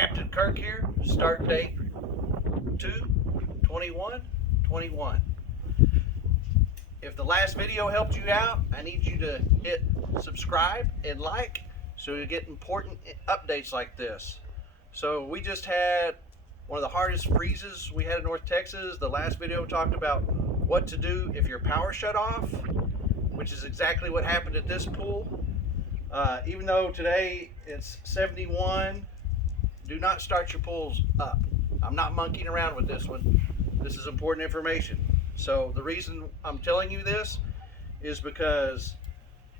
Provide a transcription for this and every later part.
Captain Kirk here. Start date 2/21/21. If the last video helped you out, I need you to hit subscribe and like so you get important updates like this. So we just had one of the hardest freezes we had in North Texas. The last video talked about what to do if your power shut off, which is exactly what happened at this pool. Even though today it's 71, do not start your pools up. I'm not monkeying around with this one. This is important information. So the reason I'm telling you this is because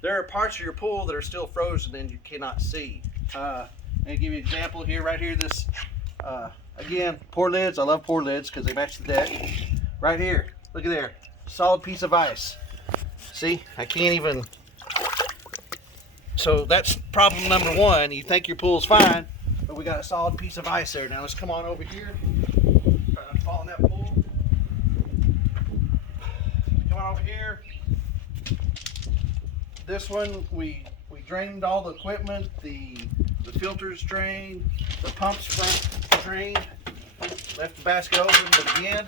there are parts of your pool that are still frozen and you cannot see. And I'll give you an example here, right here. This, again, pour lids. I love pour lids because they match the deck. Right here, look at there, solid piece of ice. See, I can't even. So that's problem number one. You think your pool's fine, but we got a solid piece of ice there. Now let's come on over here. Try not to fall in that pool. Come on over here. This one, we drained all the equipment. The filters drained. The pumps front drained. Left the basket open, but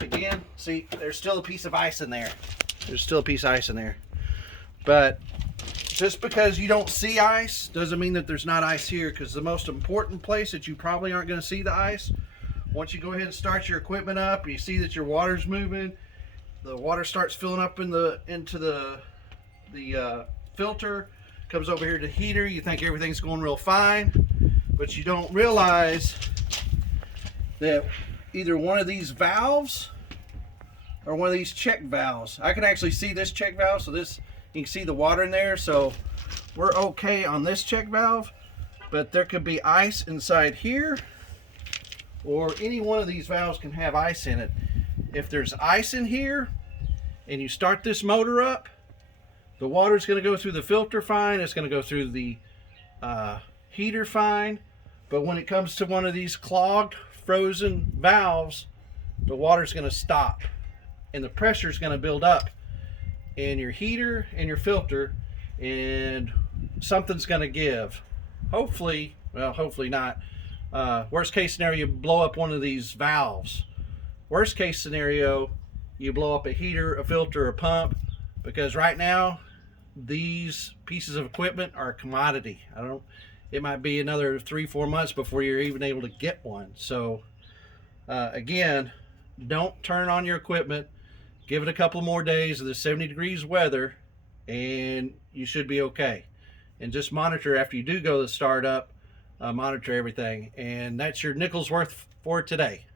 again, see, there's still a piece of ice in there. There's still a piece of ice in there. But just because you don't see ice doesn't mean that there's not ice here, because the most important place that you probably aren't going to see the ice, once you go ahead and start your equipment up, you see that your water's moving, the water starts filling up into the filter, comes over here to the heater, you think everything's going real fine, but you don't realize that either one of these valves or one of these check valves, I can actually see this check valve, so this, you can see the water in there, so we're okay on this check valve, but there could be ice inside here, or any one of these valves can have ice in it. If there's ice in here and you start this motor up, the water's going to go through the filter fine, it's going to go through the heater fine, but when it comes to one of these clogged, frozen valves, the water's going to stop and the pressure is going to build up in your heater and your filter, and something's going to give. Hopefully, well, hopefully not. Worst case scenario, you blow up one of these valves. Worst case scenario, you blow up a heater, a filter, a pump, because right now these pieces of equipment are a commodity. It might be another 3-4 months before you're even able to get one. So again, don't turn on your equipment. Give it a couple more days of the 70 degrees weather and you should be okay. And just monitor after you do go to start up, monitor everything. And that's your nickel's worth for today.